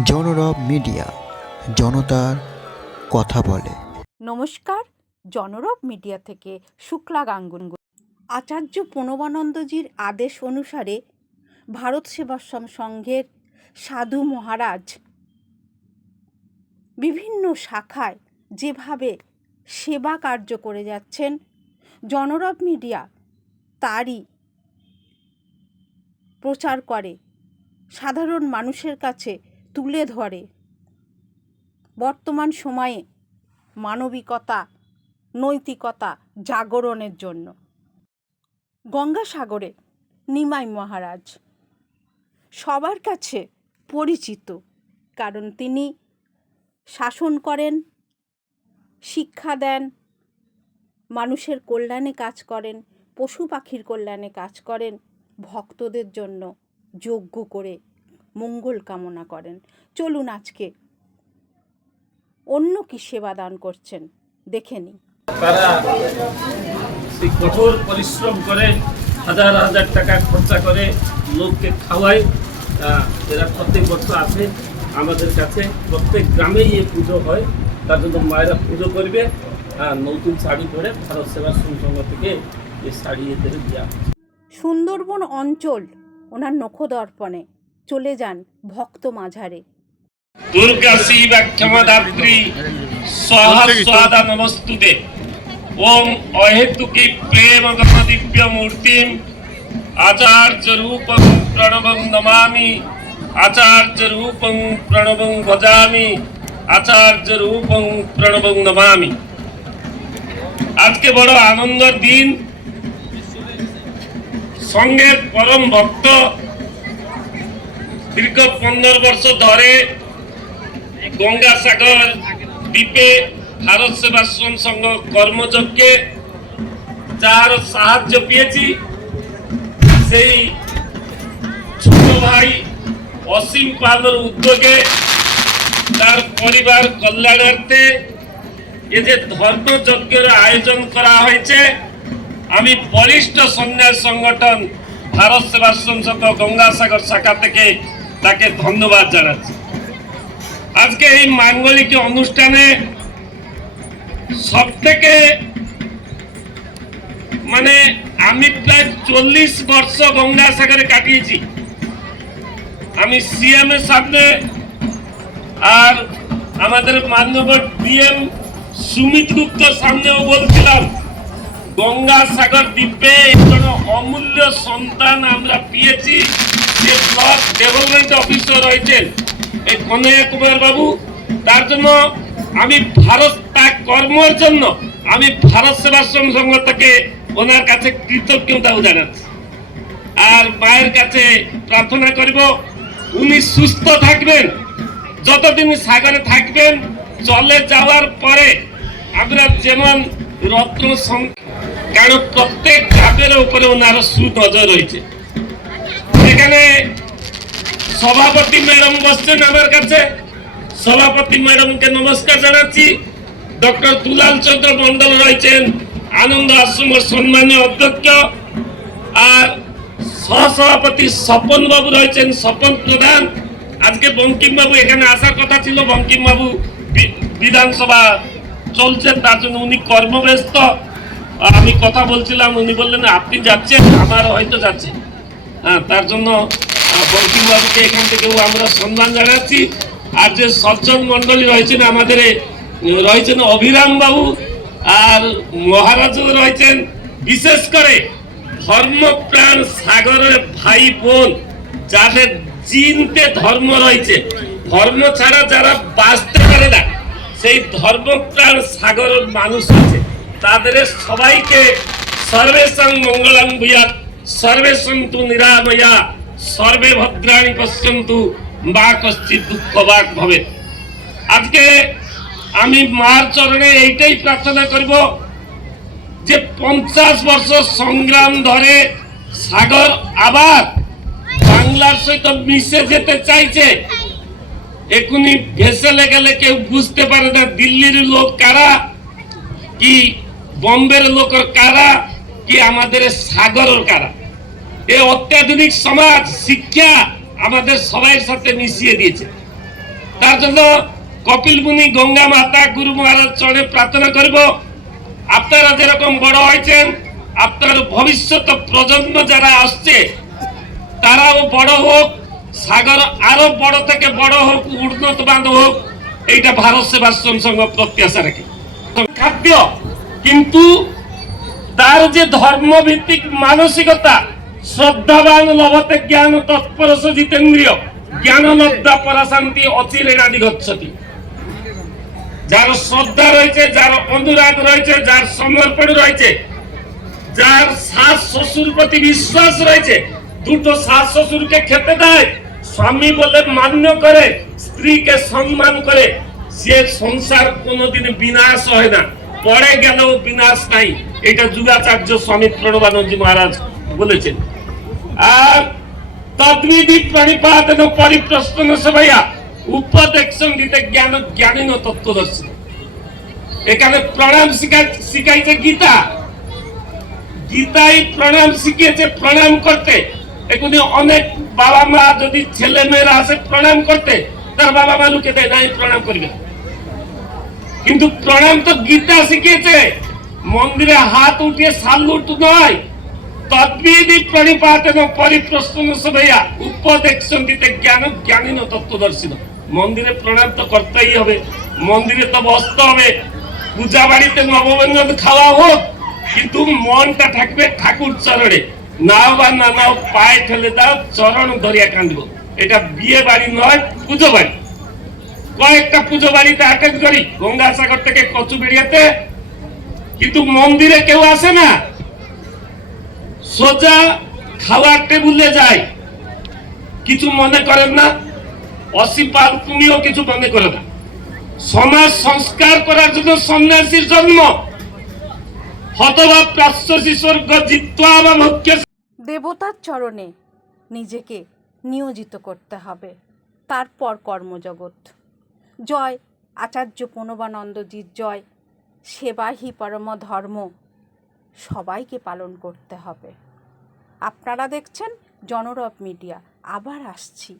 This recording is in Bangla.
জনরব মিডিয়া, জনতার কথা বলে। নমস্কার, জনরব মিডিয়া থেকে শুক্লা গাঙ্গুন আচার্য প্রণবানন্দজির আদেশ অনুসারে ভারত সেবাশ্রম সংঘের সাধু মহারাজ বিভিন্ন শাখায় যেভাবে সেবা কার্য করে যাচ্ছেন, জনরব মিডিয়া তারই প্রচার করে। সাধারণ মানুষের কাছে তুলে ধরে। বর্তমান সময়ে মানবিকতা, নৈতিকতা জাগরণের জন্য। গঙ্গাসাগরে নিমাই মহারাজ সবার কাছে পরিচিত, কারণ তিনি শাসন করেন, শিক্ষা দেন, মানুষের কল্যাণে কাজ করেন, পশু পাখির কল্যাণে কাজ করেন, ভক্তদের জন্য যজ্ঞ করে মঙ্গল কামনা করেন। চলুন আজকে অন্য কি সেবা দান করছেন দেখে নিই। তারা কঠোর পরিশ্রম করে হাজার হাজার টাকা খরচা করে লোককে খাওয়ায়। এরা প্রত্যেক বছর আছে আমাদের কাছে। প্রত্যেক গ্রামেই এই পুজো হয়। তার জন্য মায়েরা পুজো করবে। নতুন শাড়ি পরে ভারত সেবা সংঘ থেকে এই শাড়ি এদের দেওয়া সুন্দরবন অঞ্চল ওনার নখদর্পণে চলে যান ভক্ত মাঝারে। ওম অহেতুকি প্রেম আচার্য রূপং প্রণবং নমামি আচার্য ভজামি আচার্য রূপং প্রণবং নমামি। আজকে বড় আনন্দের দিন। সঙ্গের পরম ভক্ত দীর্ঘ পনেরো বর্ষ ধরে গঙ্গাসাগর দ্বীপে ভারত সেবাশ্রম সংঘ কর্মযজ্ঞে যার সাহায্য পেয়েছি, সেই ছোট ভাই অসীম পালের উদ্যোগে তার পরিবার কল্যাণার্থে এ যে ধর্মযজ্ঞের আয়োজন করা হয়েছে, আমি বলিষ্ঠ সন্ন্যাস সংগঠন ভারত সেবাশ্রম সংঘ গঙ্গাসাগর শাখা থেকে তাকে ধন্যবাদ জানাচ্ছি। আজকে এই মাঙ্গলিক অনুষ্ঠানে সব থেকে মানে আমি প্রায় চল্লিশ বর্ষ গঙ্গাসাগরে কাটিয়েছি। আমি সিএম এর সামনে আর আমাদের মাননীয় ডিএম সুমিত গুপ্তর সামনেও বলছিলাম গঙ্গাসাগর দ্বীপে একজন অমূল্য সন্তান আমরা পেয়েছি। যে ব্লক ডেভেলপমেন্ট অফিসার রয়েছেন, এই কনৈয়া কুমার বাবু, তার জন্য আমি ভারত তার কর্মের জন্য আমি ভারত সেবাশ্রম সংঘ থেকে ওনার কাছে কৃতজ্ঞতাও জানাচ্ছি। আর মায়ের কাছে প্রার্থনা করব, উনি সুস্থ থাকবেন, যতদিন সাগরে থাকবেন চলে যাওয়ার পরে আমরা যেমন রত্ন কারণ প্রত্যেক ধাপের উপরে ওনার সুনজর রয়েছে। এখানে সভাপতি ম্যাডাম বসছেন আমার কাছে। সভাপতি ম্যাডামকে নমস্কার জানাচ্ছি। ডক্টর দুলাল চন্দ্র মন্ডল রয়েছেন, আনন্দ আশ্রমের সম্মানীয় অধ্যক্ষ। আর সহসভাপতি স্বপন বাবু রয়েছেন, স্বপন প্রধান। আজকে বঙ্কিম বাবু এখানে আসার কথা ছিল, বঙ্কিম বাবু বিধানসভা চলছেন তার জন্য উনি কর্মব্যস্ত। আমি কথা বলছিলাম, উনি বললেন, আপনি যাচ্ছেন, আমার হয়তো যাচ্ছে। হ্যাঁ তার জন্য আহ, বঙ্কিম বাবুকে এখান থেকেও আমরা সম্মান জানাচ্ছি। আর যে সজ্জন মন্ডলী রয়েছেন আমাদের রয়েছেন অভিরাম বাবু আর মহারাজও রয়েছেন। বিশেষ করে ধর্মপ্রাণ সাগরের ভাই বোন যাদের চিনতে ধর্ম রয়েছে। ধর্ম ছাড়া যারা বাঁচতে পারে না সেই ধর্মপ্রাণ সাগরের মানুষ আছে। তাদের সবাইকে সর্বেশাং মঙ্গলাং ভূয়াৎ সর্বে সন্তু নিরাময়া সর্বে ভদ্রাণী পশ্যন্তু বা কশ্চিৎ দুঃখ বাক ভবে আজকে আমি মার চরণে এইটাই প্রার্থনা করব যে পঞ্চাশ বছর সংগ্রাম ধরে সাগর আবার বাংলার সহিত মিশে যেতে চাইছে। এখনই ভেসেলে গেলে কেউ বুঝতে পারে না দিল্লির লোক কারা, কি বম্বের লোক কারা কি আমাদের সাগরের কারা? এই অত্যাধুনিক সমাজ, শিক্ষা আমাদের সবাই সাথে মিশিয়ে দিয়েছে। তার জন্য কপিল মুনি গঙ্গা মাতা গুরু মহারাজ চরণে প্রার্থনা করব, আপনারা যেরকম বড় হয়েছেন, আপনার ভবিষ্যৎ প্রজন্ম যারা আসছে, তারাও বড় হোক, সাগর আরও বড় থেকে বড় হোক, উন্নত উন্নতমান হোক, এইটা ভারত সেবাশ্রম সংঘ প্রত্যাশা রাখে। খাদ্য, কিন্তু তার যে ধর্মভিত্তিক মানসিকতা, শ্রদ্ধাবান, লভতে জ্ঞান তৎপরশ জিতেন্দ্রিয় জ্ঞান লব্ধা পরাশান্তি অচিরে নাদি গচ্ছতি। যার শ্রদ্ধা রয়েছে, যার অনুরাগ রয়েছে, যার সমর্পণ রয়েছে, যার শাশ শ্বশুর প্রতি বিশ্বাস রয়েছে, দুটো শাশ শ্বশুরকে খেতে দেয়, স্বামী বলে মান্য করে, স্ত্রীকে সম্মান করে, সে সংসার কোনোদিন বিনাশ হয় না। পরে গেলেও বিনাশ নাই। এটা যুগাচার্য স্বামী প্রণবানন্দজি মহারাজ বলেছেন। আর তদ্বিধি প্রণিপাতন পরিপ্রশ্ন সভাইয়া উপদেশন দিতে জ্ঞান জ্ঞানী তত্ত্বদর্শী। এখানে প্রণাম শিখাই, শিখাইছে গীতা। গীতাই প্রণাম শিখিয়েছে, প্রণাম করতে। এখনই অনেক বাবা মা যদি ছেলে মেয়েরা আসে প্রণাম করতে, তার বাবা মা লুকে দেয়, নাই প্রণাম করবে কিন্তু প্রণাম তো গীতা শিখিয়েছে। মন্দিরে হাত উঠিয়ে সাল্লুট নয়। ঠাকুর চরণে। নাও বা না পায়ে ঠেলে দাও, চরণ ধরিয়া কাঁদব। এটা বিয়ে বাড়ি নয়, পুজো বাড়ি। কয়েকটা পুজো বাড়িতে অ্যাটেন্ড করি গঙ্গাসাগর থেকে কচু বেরিয়াতে কিন্তু মন্দিরে কেউ আসে না। সোজা খাওয়ার টেবিলে যায়। কিছু মনে করেন না। অসিপাল তুমিও কিছু মনে করে না। সমাজ সংস্কার করার জন্য সন্ন্যাসীর জন্ম। হতবা প্রাশ্য স্বর্গ জিত্বা মুখ্য দেবতার চরণে নিজেকে নিয়োজিত করতে হবে। তারপর কর্মজগৎ। জয়, আচার্য প্রণবানন্দজির জয় সেবাহি পরম ধর্ম, সবাইকে পালন করতে হবে। আপনারা দেখছেন জনরব মিডিয়া, আবার আসছি।